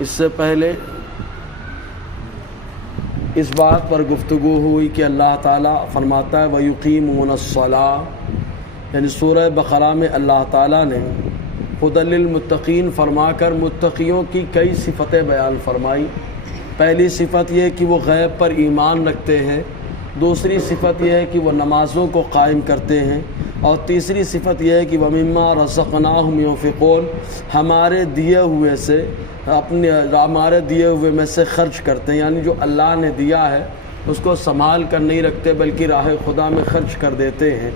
اس سے پہلے اس بات پر گفتگو ہوئی کہ اللہ تعالیٰ فرماتا ہے وَيُقِيمُونَ الصَّلَاةَ، یعنی سورہ بقرہ میں اللہ تعالیٰ نے ہدی للمتقین فرما کر متقیوں کی کئی صفتیں بیان فرمائی۔ پہلی صفت یہ کہ وہ غیب پر ایمان رکھتے ہیں، دوسری صفت یہ ہے کہ وہ نمازوں کو قائم کرتے ہیں، اور تیسری صفت یہ ہے کہ وَمِمَّا رَزَقْنَاهُمْ يُنْفِقُونَ، ہمارے دیے ہوئے میں سے خرچ کرتے ہیں، یعنی جو اللہ نے دیا ہے اس کو سنبھال کر نہیں رکھتے بلکہ راہ خدا میں خرچ کر دیتے ہیں۔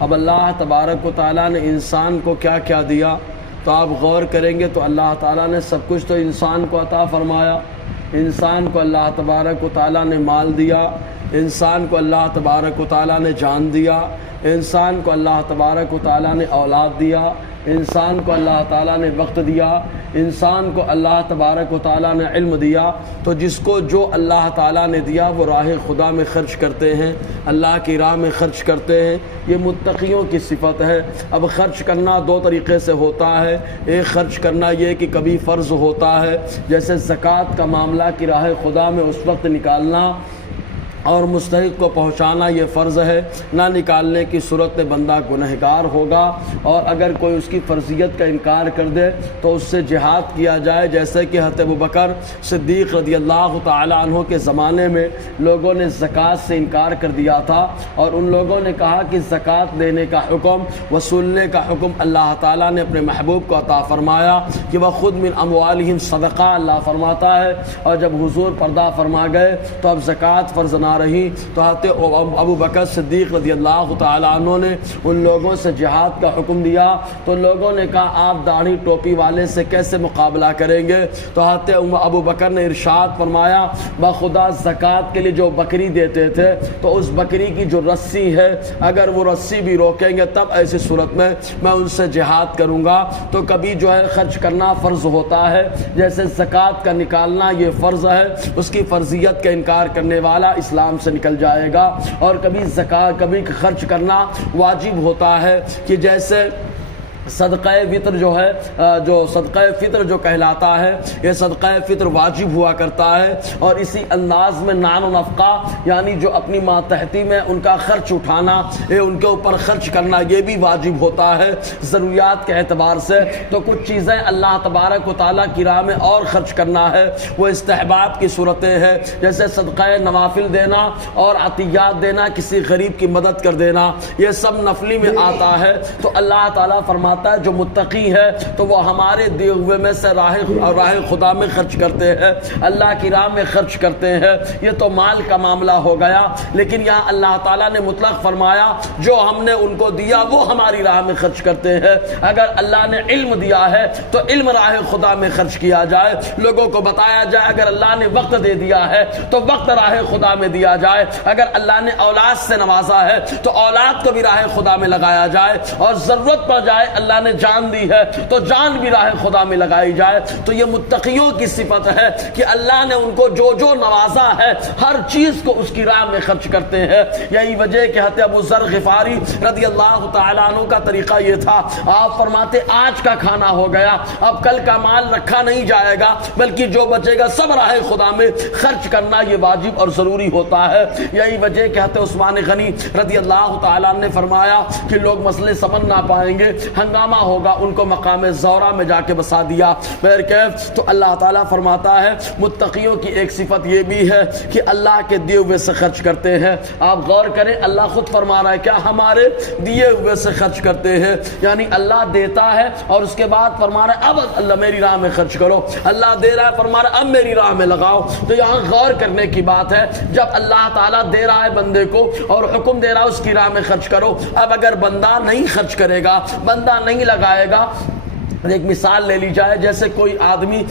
اب اللہ تبارک و تعالیٰ نے انسان کو کیا کیا دیا، تو آپ غور کریں گے تو اللہ تعالیٰ نے سب کچھ تو انسان کو عطا فرمایا۔ انسان کو اللہ تبارک و تعالیٰ نے مال دیا، انسان کو اللہ تبارک و تعالیٰ نے جان دیا، انسان کو اللہ تبارک و تعالیٰ نے اولاد دیا، انسان کو اللہ تعالیٰ نے وقت دیا، انسان کو اللہ تبارک و تعالیٰ نے علم دیا۔ تو جس کو جو اللہ تعالیٰ نے دیا وہ راہ خدا میں خرچ کرتے ہیں، اللہ کی راہ میں خرچ کرتے ہیں، یہ متقیوں کی صفت ہے۔ اب خرچ کرنا دو طریقے سے ہوتا ہے، ایک خرچ کرنا یہ کہ کبھی فرض ہوتا ہے، جیسے زکوٰۃ کا معاملہ کی راہ خدا میں اس وقت نکالنا اور مستحق کو پہنچانا یہ فرض ہے، نہ نکالنے کی صورت میں بندہ گنہگار ہوگا، اور اگر کوئی اس کی فرضیت کا انکار کر دے تو اس سے جہاد کیا جائے، جیسے کہ حضرت ابوبکر صدیق رضی اللہ تعالی عنہ کے زمانے میں لوگوں نے زکوٰۃ سے انکار کر دیا تھا، اور ان لوگوں نے کہا کہ زکوٰۃ دینے کا حکم، وصولنے کا حکم اللہ تعالیٰ نے اپنے محبوب کو عطا فرمایا کہ وہ خود من اموالہم صدقہ اللہ فرماتا ہے، اور جب حضور پردہ فرما گئے تو اب زکوٰۃ فرض نہ رہی، تو حضرت ابو بکر صدیق رضی اللہ تعالی عنہ نے ان لوگوں سے جہاد کا حکم دیا۔ تو لوگوں نے کہا آپ داڑھی ٹوپی والے سے کیسے مقابلہ کریں گے، تو حضرت ابو بکر نے ارشاد فرمایا بخدا زکوٰۃ کے لیے جو بکری دیتے تھے تو اس بکری کی جو رسی ہے اگر وہ رسی بھی روکیں گے تب ایسی صورت میں ان سے جہاد کروں گا۔ تو کبھی جو ہے خرچ کرنا فرض ہوتا ہے، جیسے زکوٰۃ کا نکالنا یہ فرض ہے، اس کی فرضیت کا انکار کرنے والا اسلام سے نکل جائے گا، اور کبھی خرچ کرنا واجب ہوتا ہے کہ جیسے صدقہ فطر جو ہے، جو صدقہ فطر جو کہلاتا ہے، یہ صدقہ فطر واجب ہوا کرتا ہے، اور اسی انداز میں نان و نفقہ یعنی جو اپنی ماتحتی میں ان کا خرچ اٹھانا، یہ ان کے اوپر خرچ کرنا یہ بھی واجب ہوتا ہے ضروریات کے اعتبار سے۔ تو کچھ چیزیں اللہ تبارک و تعالیٰ کی راہ میں اور خرچ کرنا ہے وہ استحباب کی صورتیں ہیں، جیسے صدقہ نوافل دینا اور عطیات دینا، کسی غریب کی مدد کر دینا، یہ سب نفلی میں آتا ہے۔ تو اللہ تعالیٰ فرماتا ہے جو متقی ہے تو وہ ہمارے دیے ہوئے میں سے راہ خدا میں خرچ کرتے ہیں، اللہ کی راہ میں خرچ کرتے ہیں۔ یہ تو مال کا معاملہ ہو گیا، لیکن یہاں اللہ تعالیٰ نے مطلق فرمایا جو ہم نے ان کو دیا وہ ہماری راہ میں خرچ کرتے ہیں۔ اگر اللہ نے علم دیا ہے تو علم راہ خدا میں خرچ کیا جائے، لوگوں کو بتایا جائے۔ اگر اللہ نے وقت دے دیا ہے تو وقت راہ خدا میں دیا جائے۔ اگر اللہ نے اولاد سے نوازا ہے تو اولاد کو بھی راہ خدا میں لگایا جائے، اور ضرورت پڑ جائے اللہ نے جان دی ہے تو جان بھی راہ خدا میں لگائی جائے۔ تو یہ متقیوں کی صفت ہے کہ اللہ نے ان کو جو جو نوازا ہے ہر چیز کو اس کی راہ میں خرچ کرتے ہیں۔ یہی وجہ کہ حضرت ابو ذر غفاری رضی اللہ تعالیٰ عنہ کا طریقہ یہ تھا، آپ فرماتے آج کا کھانا ہو گیا، اب کل کا مال رکھا نہیں جائے گا، بلکہ جو بچے گا سب راہ خدا میں خرچ کرنا یہ واجب اور ضروری ہوتا ہے۔ یہی وجہ کہ حضرت عثمان غنی رضی اللہ تعالیٰ عنہ نے فرمایا کہ لوگ مسئلے سمجھ نہ پائیں گے، ہنگامہ ہوگا، ان کو مقام زورا میں جا کے بسا دیا۔ تو اللہ تعالیٰ فرماتا ہے متقیوں کی ایک صفت یہ بھی ہے کہ اللہ کے دیے ہوئے سے خرچ کرتے ہیں۔ آپ غور کریں اللہ خود فرما رہا ہے کیا ہمارے دیے ہوئے سے خرچ کرتے ہیں، یعنی اللہ دیتا ہے اور اس کے بعد فرما رہا ہے اب اللہ میری راہ میں خرچ کرو، اللہ دے رہا ہے فرما رہا ہے اب میری راہ میں لگاؤ۔ تو یہاں غور کرنے کی بات ہے، جب اللہ تعالیٰ دے رہا ہے بندے کو اور حکم دے رہا ہے اس کی راہ میں خرچ کرو، اب اگر بندہ نہیں خرچ کرے گا، بندہ نہیں لگائے گا، ایک مثال لے لی جائے، جیسے کوئی آدمی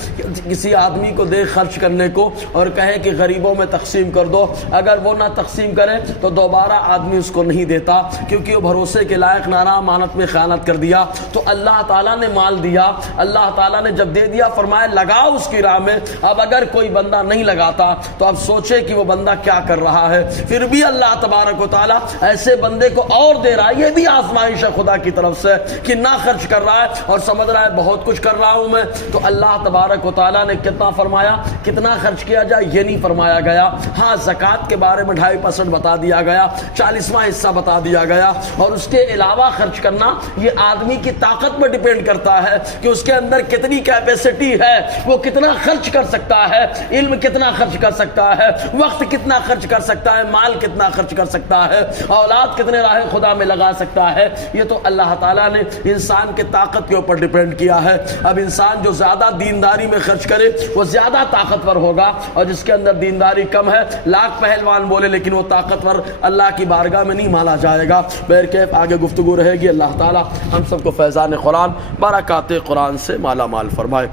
کسی آدمی کو دے خرچ کرنے کو اور کہے کہ غریبوں میں تقسیم کر دو، اگر وہ نہ تقسیم کرے تو دوبارہ آدمی اس کو نہیں دیتا، کیونکہ وہ بھروسے کے لائق نہ رہا، امانت میں خیانت کر دیا۔ تو اللہ تعالیٰ نے مال دیا، اللہ تعالیٰ نے جب دے دیا فرمایا لگاؤ اس کی راہ میں۔ اب اگر کوئی بندہ نہیں لگاتا تو اب سوچے کہ وہ بندہ کیا کر رہا ہے، پھر بھی اللہ تبارک و تعالیٰ ایسے بندے کو اور دے رہا ہے، یہ بھی آزمائش ہے خدا کی طرف سے کہ نہ خرچ کر رہا ہے اور سمجھ رہا ہے ہے بہت کچھ کر رہا ہوں میں، تو اللہ تبارک و تعالیٰ نے کتنا فرمایا، کتنا خرچ کیا جائے یہ نہیں فرمایا گیا۔ ہاں زکوٰۃ کے بارے میں 2.5% بتا دیا گیا، 40واں حصہ بتا دیا گیا، اور اس کے علاوہ خرچ کرنا یہ آدمی کی طاقت پر ڈیپینڈ کرتا ہے کہ اس کے اندر کتنی کیپیسٹی ہے، وہ کتنا خرچ کر سکتا ہے، علم کتنا خرچ کر سکتا ہے، وقت کتنا خرچ کر سکتا ہے، مال کتنا خرچ کر سکتا ہے، اولاد کتنے راہ خدا میں لگا سکتا ہے۔ یہ تو اللہ تعالیٰ نے انسان کے طاقت کے اوپر ڈیپینڈ کیا ہے۔ اب انسان جو زیادہ دینداری میں خرچ کرے وہ زیادہ طاقتور ہوگا، اور جس کے اندر دینداری کم ہے، لاکھ پہلوان بولے لیکن وہ طاقتور اللہ کی بارگاہ میں نہیں مانا جائے گا۔ بہرکیف آگے گفتگو رہے گی۔ اللہ تعالیٰ ہم سب کو فیضان قرآن، برکات قرآن سے مالا مال فرمائے۔